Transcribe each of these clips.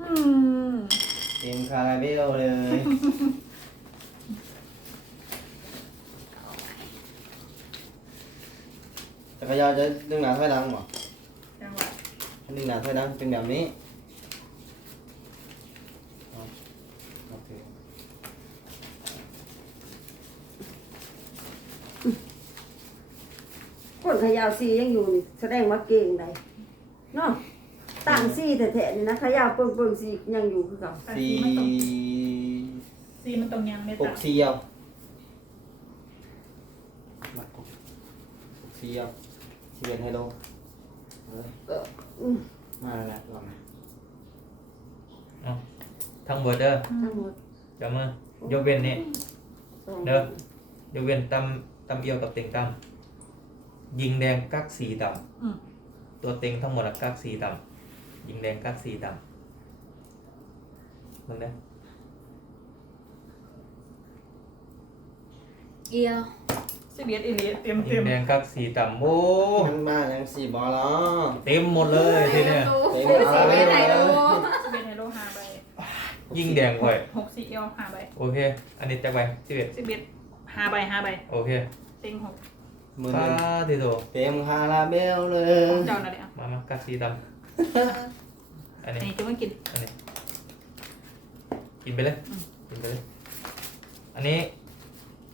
อืมเต็มคาราเบลเลย จักรยานจะดึงหนาถอยหลังบ่จังหวะดึงหนาถอยหลังเป็นแบบนี้เอาโอเคคนขยาวซียังอยู่นี่แสดงว่าเก่งได้เนาะ ต่างซีแท้ๆนี่นะขยาวเปิ่งๆซียังอยู่คือเก่าแต่สี่สีมันตรงสีมันตรงยังไม่หต่ากสี่เอามาหกสี่เอาสี่เป็นไฮโลเออเอออืมมาแล้วลองเอาทั้งหมดเด้อทั้งหมดจับมือยกเว้นนี่ สองเด้อ ยกเว้นตำตำเอียวกับเต็งตำยิงแดงกักสีต่อืมำตัวเต็งทั้งหมดอะกักสีต่ำ ยิงแดงกักสีต่ำลงได้เอียวสิบเอ็ดอีลีเต็มยิเต็งมแดงกักสีต่ำโอ้มันมาอย่างสี่บอลแล้ว เต็มหมดเลยทีเนี้ยเต็มสีไม่ไหนรู้สิบเอ็ดไฮโลห้าใบยิงแดงไว้หกสี่เอียวห้าใบโอเค อันนี้จักไปสิบเอ็ดสิบเอ็ดห้าใบห้าใบโอเคเต็งหกมือป้าหนึ่งทีโตเต็มคาราเบลเลยของเจ้าน่ะเดี๋ยวมามากักสีต่ำ อันอันนี้นี้จะไม่กิน อันนี้กินไปเลยอืม กินไปเลย อันนี้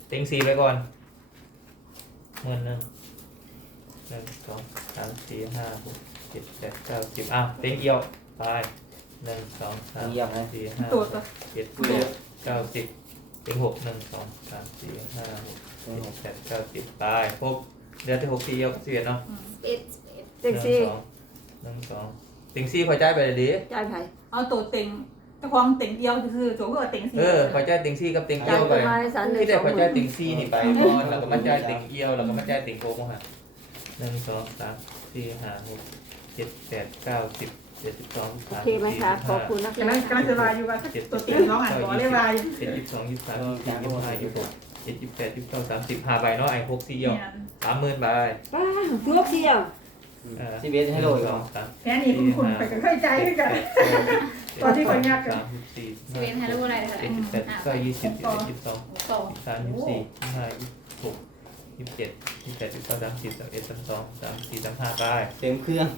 เต็งสีไปก่อนหมื่นหนึ่งหนึ่งสองสามสี่ห้าหกเจ็ดแปดเก้าสิบอ้าวเต็งเอียวไปหนึ่งสองสามเยี่ยมไหมสี่ห้าตัวตัวเจ็ดแปดเก้าสิบเต็งหกหนึ่งสองสามสี่ห้าหกเจ็ดแปดเก้าสิบไปครบเดือนที่หกสี่เอียวสิบเอ็ดเนาะอืมเอ็ดเอ็ดเต็งซีหนึ่งสองหนึ่งสองเต็งสี่คอยจ่ายไปเลยดิจ่ายไผเอาตัวเต็งเจ้าของเต็งเอียวคือตัวเพื่อเต็งสี่เออคอยจ่ายเต็งสี่กับเต็งจ่าเอียยวไปไปมาสันหนึ่งที่สได้องพอหจ่ามื่ยนติงซี่นี่ไปก่อนแล้วก็มาจ่ายติงเอียวแล้วก็มาจ่ายติงโกงฮะหนึ่งสองสามสี่ห้าหกเจ็ดแปดเก้าสิบเจ็ดสิบสองโอสามเคไหมคะขอบคุณนะกำลังกำลังจะวายอยู่ว่าตัวเต็งน้องอะบอกเรียกวายเจ็ดยี่สิบสองยี่สิบสามยี่สิบสี่ยี่สิบห้ายี่สิบหกเจ็ดยี่สิบแปดยี่สิบเก้าสามสิบห้าใบเนาะไอ้หกสี่เอียวเนี่ยสามหมื่นใบป้าทุกเที่ยว เออสิบเอ็ดให้โหลดหนึ่งสก่อองนสามแค่นี้คุณคุณไปกับค่อยใจให้กัน ตอนที่คนยากกัน สามสิบสี่สิบเอ็ดไฮโลอะไรเท่าไหร่ เจ็ดสิบแปดเก้ายี่สิบยี่สิบสอง สองสามยี่สิบสี่ยี่สิบห้ายี่สิบหกยี่สิบเจ็ดยี่สิบแปดยี่สิบเก้าสามสิบสามเอ็ดสามสองสามสี่สามห้าไปเต็มเครื่อง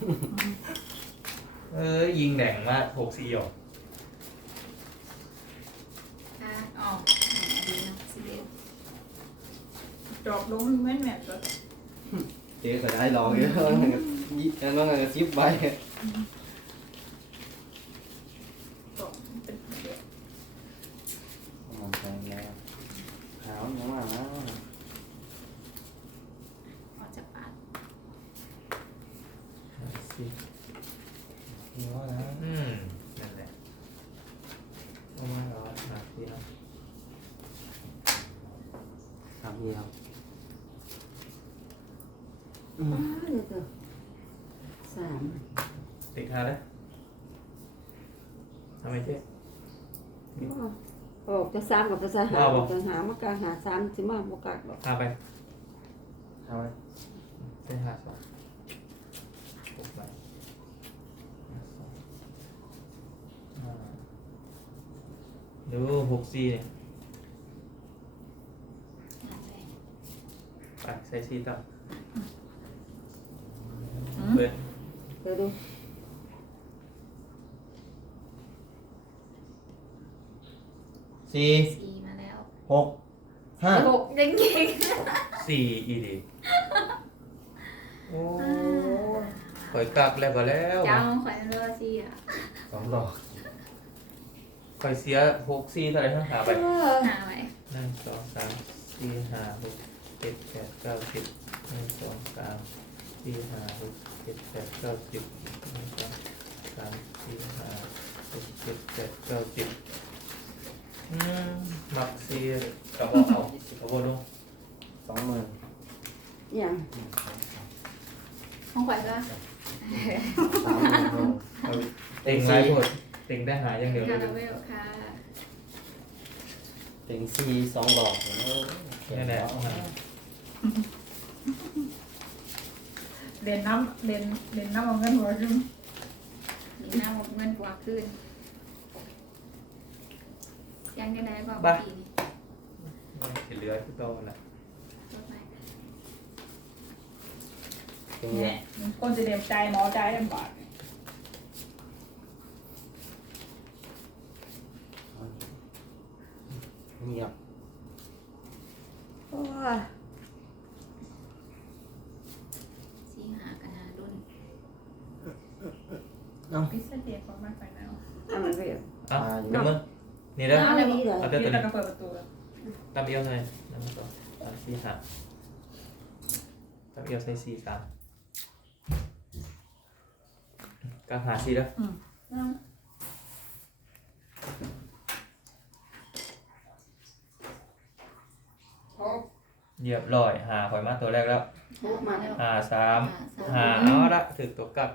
เออยิงแดงมากหกสี่หยกอะอ๋อดีนะสิบเอ็ดจอบลงแม่นแม่นก็เจ๊ก็ได้ลองเยอะ ยี่อันนั้นก็ซิปไปจบเป็นเด็กมันไปแล้วขาวยังว่าออกจากปากสี่นี่ว่านะอืมนั่นแหละเอามาเหรอหาสี่เนาะสามเดียวอืป้ามเดี๋ยวเถอะ สามติดหาเลยทำไมเจ๊ออกจะสามกับจะหาจะหามากลางหาสามสิมาบกักหรอกหาไปเอาไว้เส้นหาสองหกใบห้าสองห้าดูหกสี่เนี่ยอะใส่ไปใส่สี่ต่ออืมเบิร์ด เดี๋ยวดูสี่สี่มาแล้วหกห้าหกเด้งเก่งสี่อีดีโอ้ข่อยกักแล้วก็แล้วเจ้าข่อยเลือกสี่อะสองดอกข่อยเสียหกสี่เท่าไหรทั้งหาไปหาไว้หนึ่งสองสามสี่ห้าหกเจ็ดแปดเก้าสิบหนึ่งสองสาม สี่ห้าหกเจ็ดแปดเก้าสิบหนึ่งสองสามสี่ห้าหกเจ็ดแปดเก้าสิบอืมมักสี่กับเอาเอาเอาบนลงสองหมื่นอย่างของข่อยก็สามหมื่นลงเอาเต็งไรหมดเต็งได้หาอย่างเดียวเลคายราเวลค่ะเต็งสี่สองดอกนี่นแหละเรียนน้ำเรียนเรียนน้ำเอาเงินหัวขึ้นมีหน้าหมดเงินกว่าขึ้นเสียงกันได้บอกบ้าปีนี้จะเหลือที่โตแหละรถไหนเป็นไงเนี่ยคนจะเดียมใจหมอใจลำบากเงียบ โอ้ย สี่หากันหารุ่น พิเศษเดียของมากไปแล้วอันมันเรียบเอ้าเดี๋ยวมึงนี่เด้อเอาดีเลยเอาเด้อนี่ตัวเรานี้ก็เปิดประตูแล้วตับเอียวเท่าไหร่น้ำสองสามสี่ห้าตับเอียวใส่สี่สามก็หาสี่แล้วเอาเรียบร้อยหาหอยมาตัวแรกแล้วโอ้มาแล้วหาสามหาหาเอาละถึงตัวกลับ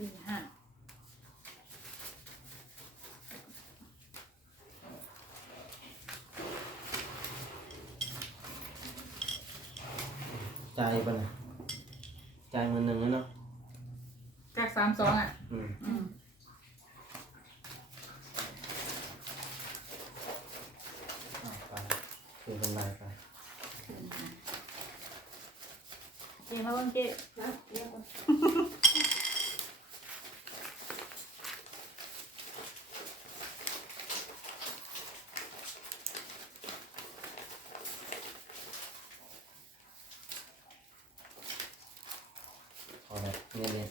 สี่ห้าใจายปะนะใจายมือหนึ่งแล้วเนาะกักสามสองอะ อืมอืมเอาไปคือเป็นไรไปคืนหาเจ๊มาบ้างเจ๊ฮะเรียกว่า พอแล้วเงี้ยเลย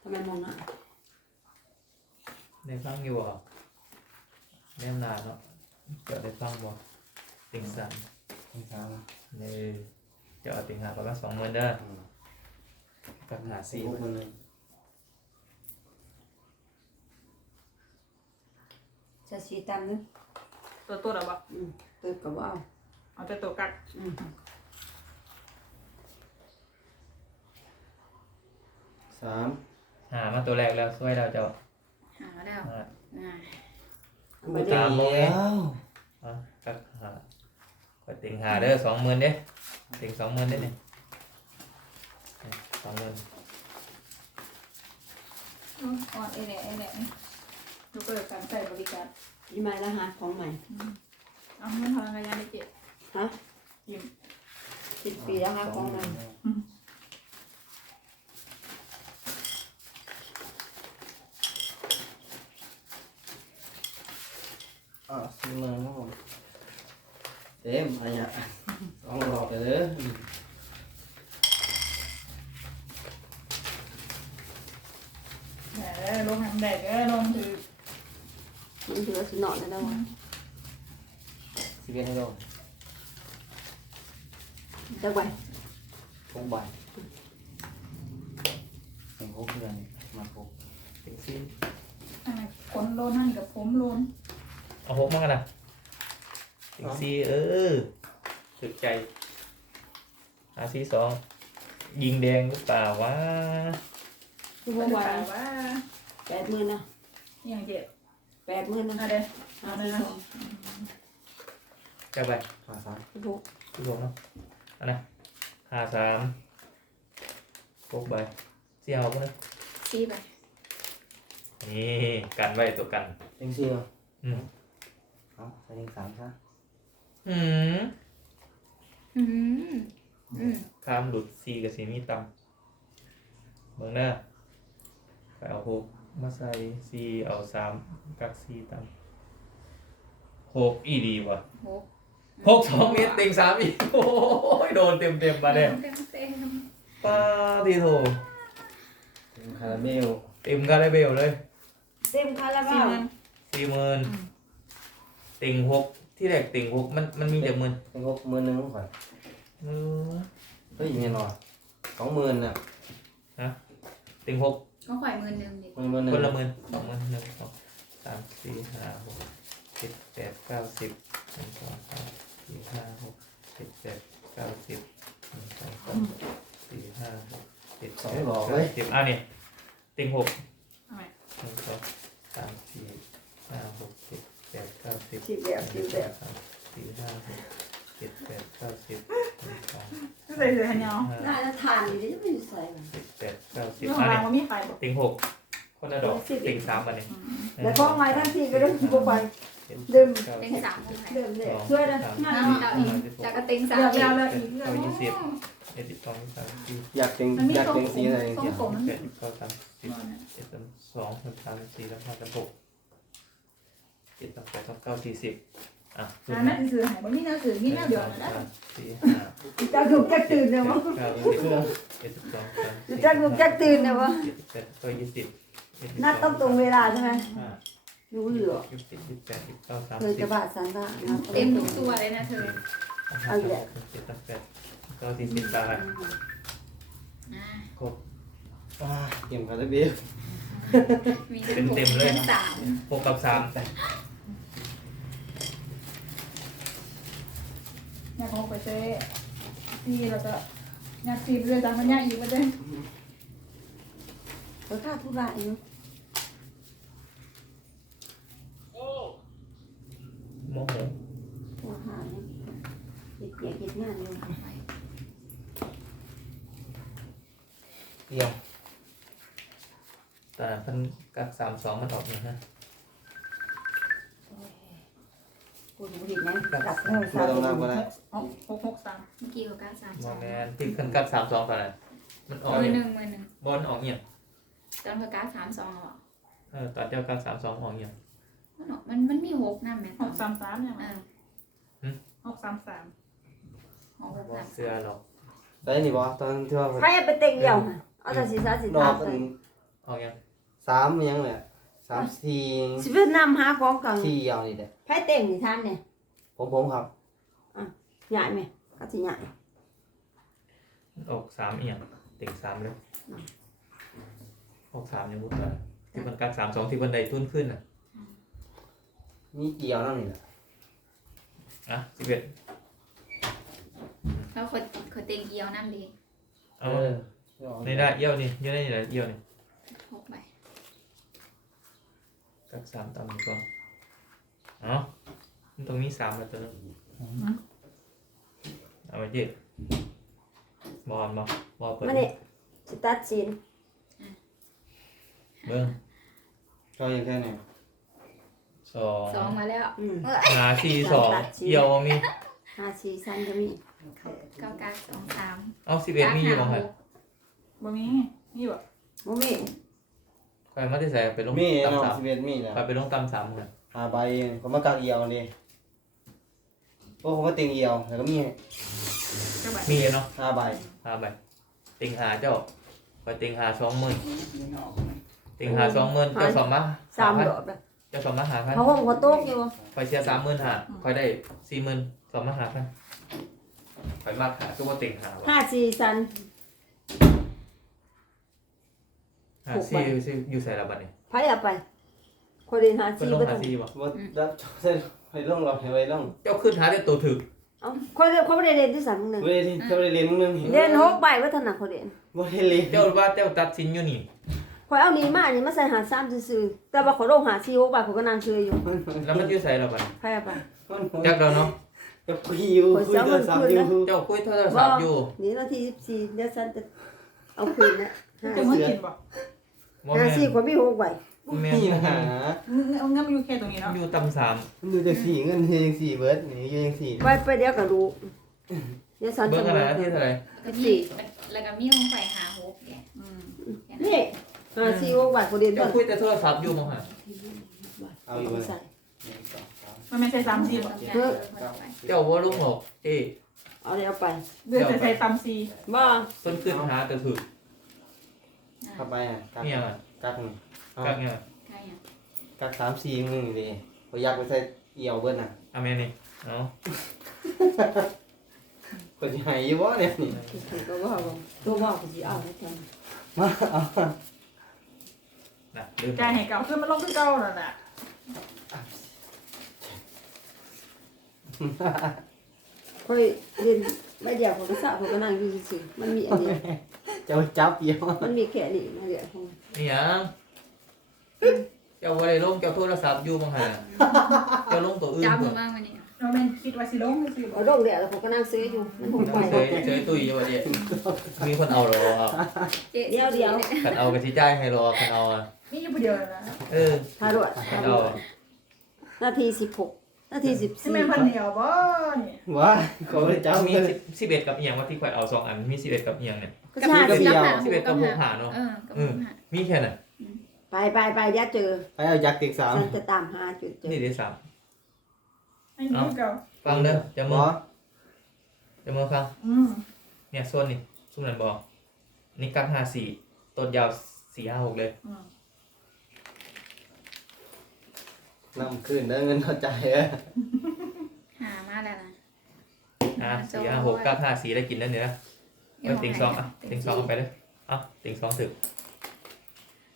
ทำไมมองหน้า ได้ฟังอยู่อะแนมนานเนาะเดี๋ยวได้ฟังบ่ติงสัน ทั้งสามนี่เดี๋ยวเอาติงหาประมาณสองหมื่นเด้อกับหาสี่หมือหนึ่งจะสีตันนึงตัวตัวหรอวะอืมตื่นกับว่าเอาแต่ตัวกักสามหามาตัวแรกแล้วช่วยเราเจ้าหาแล้วอ่าไม่ตามแล้วอะกับหา ก็ติงหาเด้อสองหมื่นเด้ติงสองหมื่นเด้เนี่ยสองหมื่นอืมอ่อนเอแหละเอแหละยกเลิกการใส่บริการยี่ไม่แล้วฮะของใหม่เอาเงินทอนระยะได้เจ็ดฮะยิ้มสิบปีแล้วฮะของใหม่อะสี่หมื่นครับผม เต็มอะไรเนี่ยสองรอบไปเลยอืมแหมลงทางแดดก็ลงถือมันเหลือสิหนอนแล้ววะสิบเอ็ดให้ลงจะไหวหกใบหนึ่งหกเดือนมาหกติงสี่อันนั้นคนโลนนั่นกับผมโลนเอาหกมากันนะ ติงสี่เออสุดใจหาสี่สองยิงแดงหรือเปล่าวะคือว่าว่าไหวว่าแปดหมื่นนะอย่างเจ็ดแปดหมื่นนะเอาเด้อห้าเอาสิเด้บอสองจะไปหาสามสิบหกทุกคนเนาะอันนะหาสามหกใบสี่เอาปะนะซีไปนี่กันไว้ตัวกันเต็งสี่เหรออืมเอาใส่เต็งสามซะ อืมอืมอืมข้ามหลุดสี่กับสี่มีต่ำเบิ่งเด้อไปเอาหกมาใส่สี่เอาสามกักสี่ต่ำหกอีดีว่ะหกหกสองเมตรเต็งสามอีกโอ้ยโดนเต็มเต็มมาเนี่ยเต็มเต็มปาทีโถเต็งคาราเมลเต็มคาราเบลเลย เต็มคาราสี่บาวหมื่นสี่หมื่นเต็งหก ที่แรกเต็งหกมันมันมีแต่หมื่นเต็งหกหมื่นหนึ่งก่อนมือเฮ้ยยังไงหนอสองหมื่นน่ะเต็งหกก็ข่อยหมื่นหนึ่งดิหมื่นหมื่นหนึ่งคนละหมื่นสองหมื่นหนึ่งสองสสามสี่ห้าหกเจ็ดแปดเก้าสิบหนึ่งสองสามสี่ห้าหกเจ็ดแปดเก้าสิบหนึ่งสองสามสี่ห้าหกเจ็ดแปดเก้าสิบอะนี่ติงหกเอาไหมหนึ่งสองสามสี่ห้าหกเจ็ด แปดเก้าสิบสิบแบบสิบแบบ สามสี่ห้าหกเจ็ดแปดเก้าสิบหนึ่งสองก็เลยเหลือเนาะห้าน่าจะทานอยู่ดิไม่ใส่เจ็ดแปดเก้าสิบเรื่องของอะเรานี่ไม่มีไฟบอกติงหกคนละดอกติงสามอันนี้แล้วของไม้ทั้งที่ก็เริ่มบุกไปเจ็ดึงเก้าเต็สิงบสามคนไหนเริ่มเลยช่วยนะสามงานสี่เอาห้าอีกสิบหกจากกระเต็งสามเดี๋ยวเดี๋ยวเจ็เดี๋ดยวอีกเรื่องเก้ายี่สิบเอ็ดสิบสองยี่สิบสามสี่อยากเต็งมันมีอยากทรงเต็งผสีมอะไรทรงผมมันแปดสิบเก้าสามสิบเจ็ดสิบสองสิบสามสิบสี่สิบห้าสิบหก เจ็ดสิบแปดสิบเก้าสี่สิบอะอ่านั่นสื่อหายมันมีหนังสือมีหน้าเดียวนะสามสี่ห้าจะถูกจะตื่นเลยวะเก้าสิบเจ็ดสิบสองสามสี่จะถูกจะตื่นเลยวะเจ็ดสิบแปดเก้ายี่สิบเจ็ดสิบนัดต้องตรงเวลาใช่ไหมห้ารู้เหลือยี่สิบยี่สิบแปดยี่สิบเก้าสามเคยสิจะบบาดสันตาเต็มทุกตัวเลยนะเธอห้าสิบหกเจ็ดสิบแปดเก้าสี่สิบได้อ่าครบอ่าเก็บคาราเบียมีทั้งหกทั้งสามหกกับสาม เนี่ ยเขาไปเซ่ซีแล้วก็อยากซีไปเลยตามมันยากอีกไปเลยเออค่าทุระเนาะโมโหตัวหาเนี่ยเก็บเก็บเก็บงานอยู่เอี่ยวแต่พันกับสามสองมันออกเนี่ยฮะ กูรู้ดีไหมกับเออไม่สามต้องนับก็ได้หกหกหกสามเมื่อกี้เขาก้าสามโมสองแมนที่ขึ้นกับสามสองตอนไหนมันออกมือเนี่ยหนึ่งมือหนึ่งบอลออกเนี่ยตอนเขาก้าสามสองเหรอเออตอนเจ้ากับสามสองออกเนี่ยมันออกมันมันมีหกนั่นไหมหกสามสามเนี่ยเออหกสามสามหกหกบอสามเสื้อหรอกได้นี่บอตอนที่ว่าใครไปเต็งเดียวเอาแต่สีสาสีดอตากกันเลยออกยังสามยังเนี่ยสามสี่สิเป็นนำหาของกันสี่ยาวนี่แหละใครเต็งนี่ท่านเนี่ยผมผมครับใหญ่ไหมก็จะใหญ่มันออกสามเอียงติ่งสามเลยออกสามยังบุตรเลยที่มันกับสามสองที่บันไดตุ้นขึ้นอะมีเกี่ยวนั่นนี่แหละอะสิบเอ็ดแล้วเขาเขาเต็งเกียวนั่นดีเอาในได้เอี้ยวนี่เอี้ยวได้ไหนเอี้ยวนี่ หกใบ กับสามต่ำก่อนเอ๋อมันตรงนี้สามแล้วตัวนึงเอาไปเจ็ดบอลบอลบอลเปิดมาเนี่ยสิตัดสินเบิ้งก็ยังแค่นี้สองสองมาแล้วอืมหาสี่สองเอี่ยวมีห้าสี่สั้นก็มีเก้าเก้าสองสามเอาสิบเอ็ดมีอยู่บ้างไหมบ่มีนี่บ่โม มีใครมาที่ใส่ไปลงมีเนาะตำสามสิบเอ็ดมีแหละใครไปลงตำสามกันหาใบผมมากักเอียวนี่พวกผมก็เต็งเอียวแล้วก็มีก็แบบมีเนาะห้าใบหาไปติงหาเจ้าไปติงหาสองหมื่นติงหาสองหมื่นเจ้าสองมาสามพันดอกเลยเจ้าสองมาหาพันเขาห้องเขาโต๊ะอยู่คอยเชียร์สามหมื่นหาคอยได้สี่หมื่นสองมาหาพันคอยมากหาตัวติงหาวะห้าสี่สั้น หาสี่อยู่อยู่ใส่ละบัดนี่ไพ่เอาไปคนเรียนหาเป็นสี่ลงไปหาทำสี่บ่ว่าดับเส้นไปล่องเราไปล่องเจ้าขึ้นหาได้ตัวถึกเอาคนเรียนเขาไม่ได้เรียนที่สามหนึ่งเว้ยที่เขาได้เรียนมึงนึงเห็นเรียนหกใบว่าถนัดเขาเรียนว่าได้เรียนเจ้าว่าเจ้าตัดสินอยู่นี่คอยเอานี้มาอันนี้มาใส่หาสามซื่อๆแต่ว่าเขาลงหาสี่หกใบเขาก็นั่งเชื่ออยู่แล้วมันอยู่ใส่ละบัดนี่ไพ่เอาไป จักเราเนาะกับคุยอยู่คุยโทรศัพท์อยู่เจ้าคุยโทรศัพท์อยู่ นี่นาทีสิบสี่เดี๋ยวฉันจะเอาคืนนะห้าจะมึงกินบ่ โมห้าแมนสี่คนมีหกใบโมแมนนี่นะเอาเงินมาอยู่แค่ตรงนี้เนาะอยู่ตำสามมันดูจากสี่เงินเฮียงสี่เบิร์ดนี่เฮียงสี่ไปไปเดี๋ยวก็รู้เดี๋ยวฉันเบิ้จะงขนาดที่เท่าไหร่แล้วก็มีแล้วก็มีของไฟหาหกเนี่ยอืมนี่ห้าสี่หกใบเขาเรียนเจ้าคุยแต่โทรศัพท์อยู่มั้งฮะเอาอยู่เลยใส่มันไม่ใช่สามสี่บ่เจ้าว่าลุงหรอกเอ้เอาเดี๋ยวเอาไปเดือนจะใส่ตำซีบ่ต้นขึ้นหาแต่ถึก เข้าไปอะกักเนี่ยกักนี่เกักเนี่ยกักสามสี่หนึ่งดิพอยักไปใส่เอียวเบิ้ลน่ะอเมนี่เอาคนสิใหายอยู่บ่เนี่ยนี่คิดถึว่าบ่ตัวว่าก็สิเอาแล้วกันมาอ้านะลืมใจให้เก่าขึ้นมาลงขึ้นเก่าแล้วน่ะค่อยเรียนไม่เดียวผมก็สระผมก็นั่งอยู่ซื่ๆมันมีอันนี้ ดียวเจ้าจับเดียวมันมีแค่นี้มาเดียวของนี่หยังเจ้าบ่ได้ลงเจ้าโทรศัพท์อยู่บังหาเจ้าลงตัวอื่นจับเพิ่นมากวันนี้เราแม่นคิดว่าสิลงสิบ่เอาดงเดียวแล้วผมก็นั่งซื้ออยู่มันหงไปเฉยเฉยตุยอยู่ว่าเดียวมีคนเอาเหรอเอาเจ๊เดี๋ยวเดี๋ยวคันเอาก็สิจ่ายให้รอคันเอาอะมีอยู่ผู้เดียวแล้วนะเออทารวดคันเอาอะนาทีสิบหก นาทีสิบสิสี่แม่นเพิ่นเดียวบ่นี่ว้าเขาเลยจับมีเลย สิบเอ็ดกับเอียงว่าที่ข่อยเอาสองอันมีสิบเอ็ดกับเอียงเนี่ย ก็ใช่กับสิเดียวสิบเอ็ดกับหกหาเนาะเออกับหกหามีแค่นั้นไปไปไปอย่าเจอไปเอายักษ์ติกสามฉันจะตามหาจุดเจอนี่เดี๋ยวสามไอ้นี่เก่าฟังเด้อจะบมืออจะมือฟังอืมเนี่ยส่วนนี่สุ่มนันบอกนี่กักห้าสี่ต้นยาวสี่ห้าหกเลย อืม นำคืนได้เงินเข้าใจเอ้ยหามาแล้วนะอะสี่ห้าหกกักห้าสี่ได้กินแล้วเนื้อเออติงสองอะติงสองเอาไปเลยเอาติงสองถึก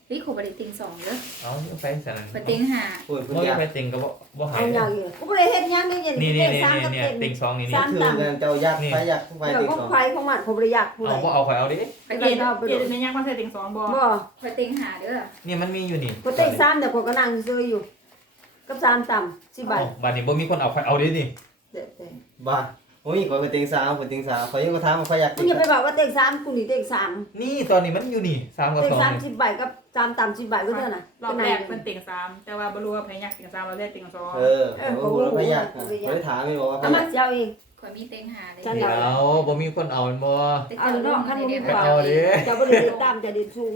เฮ้ยขบริติงสองเด้อเอาเอาไปสั่นปติงหาพูดพูดเมื่อยากไปติงก็บ่บ่หาเอายอย่างอยู่กูไม่ได้เฮ็ดหยังนี่เย็นนี่นี่เต้นี่สามนี่กับเนี่ยเต้นติงสองนี่นี่ สาม คือเงินเจ้ายักษ์ไปยักษ์ไปเดี๋ยวติกก็สองไฟของมันผมเลยอยากผู้ใดเอาบ่เอาข่อยเอาดิไปเจ็เกดตเจ็ดเป็นยังมาใส่ติงสองบ่บ่ปติงหาเด้อเนี่ยมันมีอยู่นี่ กูเต้สามเดี๋ยวกูก็นั่งซื้ออยู่ กับสามต่ำสิบบาทเอาบัดนี้บ่มีคนเอาข่อยเอาดินี่เด็ดเด็ดบ้าโอ้ยขอไปติงสามขอติงสามขอยังมาถามมาขอยักษ์มึติงกอย่าไปบอกว่าเต้สามกูนี่เต้สามนี่ตอนนี้มันอยู่นี่สามกับเต้สองสามนี่สิบใบกับสามต่ำสิบใบก็เท่านั้นรอบแรกเป็นติงสามแต่ว่าบ่รู้ว่าไผยักติงสามเราได้ติงสองเออผมพูดแล้วพยักษ์นะไม่ได้ถามไม่บอกว่าพเอามายักษ์เจ้าเองขอยมีเต็งหาเลยฉันเดี๋ยวบ่มีคนเอามันบ่ แต่เอาจะลเนาะงขั้นในมึงเด็กดีกว่าเอาดิจะบ่ได้เด็ดต่ำจะเด็ดสูง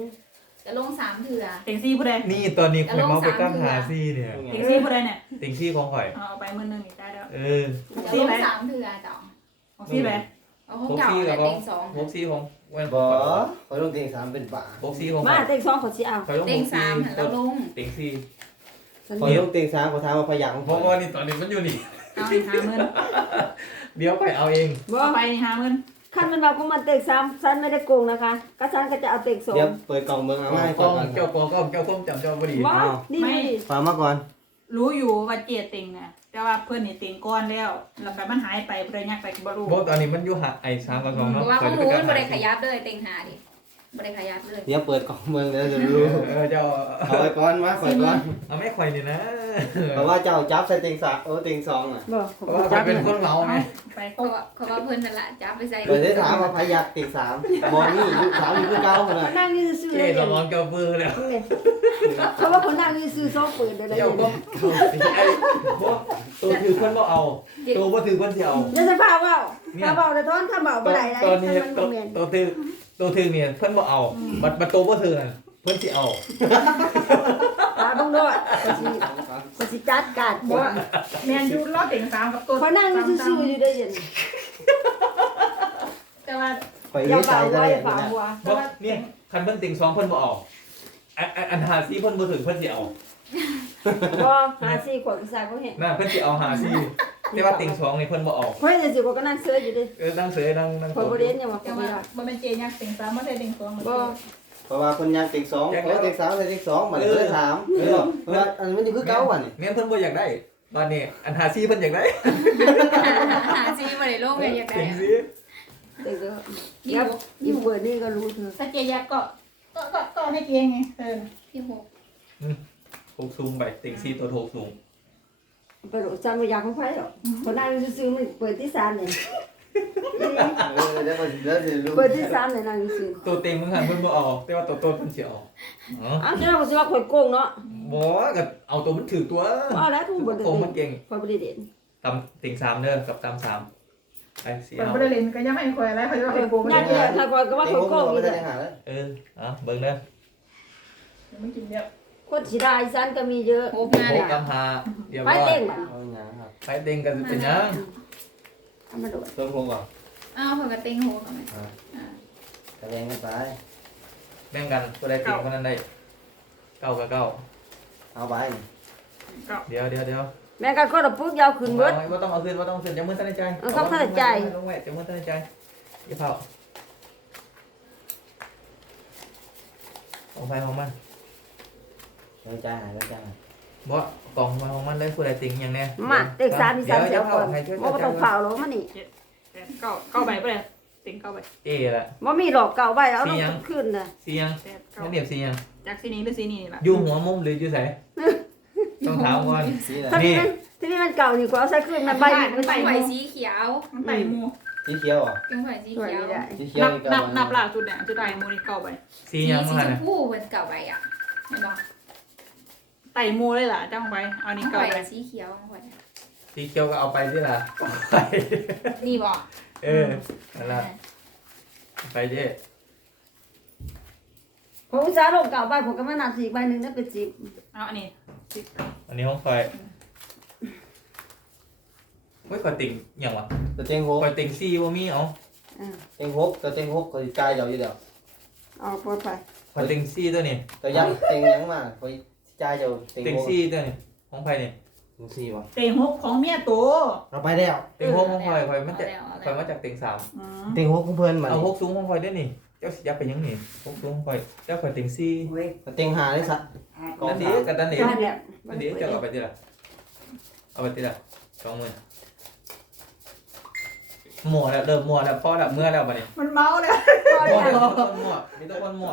จะลงสามเถื่อติงซี่ผู้ใดนี่ตอนนี้ข่อยเมาไปกักหาซี่เนี่ยติงซี่ผู้ใดเนี่ยติงซี่ของข่อย เอาไปมื้อนึงนี่ได้แล้วเออจะลงสามเถื่อจ้ะของซี่ไปเอาห้องเก่าแต่ติงสองพกซี่ของเว้นบอขอลงติงสามเป็นป่าพกซี่ของมาเต้สองขอสิเอาข่อยลงติงพกสามหันแล้วลงติงซี่ฉันขอลงติงสามขอถามมาพยักษ์เพราะว่านี่ตอนนี้มันอยู่นี่ เอาอีกห้าหมื่นเดี๋ยวข่อยเอาเองบ่เอาไปนี่ห้าหมื่น ขั้นมันบอกว่ามันเต้สามฉันไม่ได้โกงนะคะ ก็ฉันก็จะเอาเต้สองเดี๋ยวเปิดกล่องเมืองเอามาให้กก่ล้ออนงก่อนเจ้ากองก็เจ้าคมจำเจ้าบ่ดีว้านี่นี่ฝากมาก่อนรู้อยู่ว่าเจติงน่ะแต่ว่าเพิ่นนี่ติงก้อนแล้ว แล้วก็มันหายไปเพิ่นยักไปก็บ่รู้เพราะตอนนี้มันอยู่หาไอ้สามกับสองเพเนาะราะว่าข่ข้ออยมูจะลไปบริกัขกยับเลยเต็งหาดิ บริขยับเลย เดี๋ยวเปิดกล่องเมืองแล้วจะรู้เออเจ้าเอาไว้ก่อนมาก่อนก่อนเอาไม่ข่อยนี่นะเพราะว่าเจ้าจับใส่ติงสามเออติงสองอะบ่เพราะว่าข่อยเป็นคนเหงาไงไปเขาว่าเขาว่าเพิ่นนั่นแหละจับไปใส่เปิดได้ถามว่าพยักติงสามมองนี่อยู่สามอยู่คือเก่าคนน่ะนั่งยืนซื้อเจ๊เลยสมองเจ้ามือแล้วเขาว่าคนนั่งยืนซื้อซองเปิดอะไรอเจ้ายู่ก็ไอ้พวกตัวถือเพิ่นบ่เอาตัวบ่ถือเพิ่นสิเอาอย่าสภาพว่าถ้าเบาแต่ท้อนถ้าเบาบ่ได้ได้ตอนนี้ถ้ามันตับ่วแม่นตัวถือ ตัวถือเนี่ยเพิ่นบ่เอาบัดบัดตัวบ่ถือน่ะเพิ่นสิเอาตาบ้งด้วยก็สิก็สิจัดการบ่แม่นอยู่รอติงสามกับตัวเขานั่งยืนซื้ออยู่ได้ยินแต่ว่าข่อยอย่าเลี้ยใจเบาได้ว่าอย่าเลยเบาว่าบ่เนี่ยคันเพิ่นติงสองเพิ่นบ่เอาอันอันอันหาซี่เพิ่นบ่ถือเพิ่นสิเอาบ่หาซี่ขวดใส่บ่เห็นน่ะเพิ่นสิเอาหาซี่ แต่ว่าติงสองนี่เพิ่นบ่เอาเฮ้ยจังซี่ก็นั่งซื้ออยู่ดิเออนั่งเสยนั่งนั่งคนบ่เรียนยังว่าคแต่นว่าบ่ว่าบ่แม่นเจยักติงสามบ่ได้ติงสองเหมือนบ่กันเพราะว่าคนยักติงสองขอติงสามใส่ติงสองมันเลยถามเออเพราะว่าอันมันอยู่คือเก่าอะนี่แม่นเพิ่นบ่อยากได้บัดนี้อันหาซี่เพิ่นอยากได้หาซีมาในโลกเลยอยากได้ติงอะซี่เด็กก็ยี่ยับหกยิ่งเปิดนี่ก็รู้เธอถ้าเจยักก็ก็ก็ก็ให้เจไงเออยี่หกโถกสูงไปติงซี่ตัวโถกสูง ไปโดดจันบ่อยากของไผหรอกคนนั่งซื้อมันเปิดที่3นี่เออเดี๋ยวมันเดี๋ยวจะรู้เปิดที่3นี่นั่งซื้อตัวเต็งมึงหันเพิ่นบ่เอาแต่ว่าตัวต้นเพิ่นสิเอาอ๋ออ้าวเจ้าก็สิว่าข่อยโกงเนาะบ่ก็เอาตัวมันถือตัวเอาแล้วกูบ่ได้โกงมันเก่งข่อยบ่ได้เด่นตำติงสามเด้อกับตำสามไปสิเปิดเอาบ่ได้เล่นก็ยังไม่คอยแล้วเขาจะว่าเป็นโกงยัยักงษ์เนี่ยถ้าข่อยก็ว่าข่อยโกงไม่นี่ได้แหละหาแล้วเออเอาเบิ่งเด้อมันกินเยอะ คนสิได้ซันก็มีเยอะ หกมาโคเลยกำหาเดี๋ยวไปว่าเต้งบัดเอาอย่างครับไปเต็งกันเป็นหยังทำมาโดดเพิ่มพงก่อนอ้าวเพิ่นก็ติงหกกันไหมอ่ากระแดงกันไปแบ่งกันผู้ใดติงคนนั้นได้เก้ากับเก้าเอาไปเดี๋ยวเดี๋ยวเดี๋ยวแม่กันก็ระปึ๊กยาวขึ้นเบิด ว่าต้องเอาขึ้นว่าต้องเอาขึ้นจะมือตั้งในใจเอาเข้าตั้งในใจลงไว้จะมือตั้งในใจอย่าเผาของไปของมัน เดี๋ยวจ่ายหายแล้วจ่ายเบ่กล่องมาของมันเลยผู้ใดติงอย่างเนี้ยมาเต็กสามที่สามเดี๋เสียยววจะก่อนให้ช่วยบ่ต้องเผาหรอกมันนี่แปดเก้าเก้าใบไปเลยติงเก้าใบเอ๋ละบ่มีหลอกเก่าไว้เอาลสีงหยังขึ้นน่ะสียังแปดเก้านั่นเดียบสียังจากสีนี้หรือสีนี้ล่ะอยู่หัวมุมหรืออยู่ไสต้องถามก่อนสีอะไรถ้านี่นี่มันที่นี่มันเก่านี่กว่าเอาใส่ขึ้นมันใบใบมันใบใบหมัอนยสีเขียวมันไต่หมูสีเขียวอะเป็นหอยสีช่วยเขียวไม่ได้สีเขียวนับนี่ก็นับวันนับล่าสุดเนี่ยจะได้หมูนี่เก้าใบสีสียังสีมาชน่ะมพูเหมือนเก่าใบอะเห็นปะ ไต่หมูเลยล่ะเจ้าของใบเอานี่หเก้าอยใบสีเขียวหอยสีเขียวก็เอาไปดิล่ะไปนี่บอกเออนั่นล่ะไปเด้ผมอุตส่าห์ลงเก่าใบผมก็มานับสีใบหนึงนั่นเป็นสิบเอาอันนี้สิบอันนี้ห้องคอยไม่ขอติ่งอย่างวะแต่เต็งหกขอติ่งซีว่ามีเอาอ่าเต็งหกแต่เต็งหกก็สิจ่ายเดี๋ยวอยู่เดี๋ยวเอาปลดไปขอติ่งซีตัวนี้แต่ยังเต็งยังมาคอย จ่ายเดี๋ยวเต็งติ่งหกซีตัวนี้ของใครนี่เต็งสี่วะเต็งหกของเมียตัวเราไปแล้วติ่งหกของคอยคอยมันจะเอาคแล้อยวมาจากติ่งสามอืมเต็งหกของเพื่อนมาเอาหกสูงของคอยได้นี่เจ้าสิยับไปยังนี่หกสูงของคอยเจ้าขอยติ่งซีเว้ยเต็งหาได้สักกองนั่นดีสามกันนั่นดีนั่นแหละนั่นดีเจ้าเอาไปทีละเอาไปทีละสองหมื่นหมวแล้วเริ่มหมวแล้วพอแล้วเมื่อแล้วบัดนี้มันเมาเลยพอหมวแล้วแล้วมีต้นหมวมีต้นหมว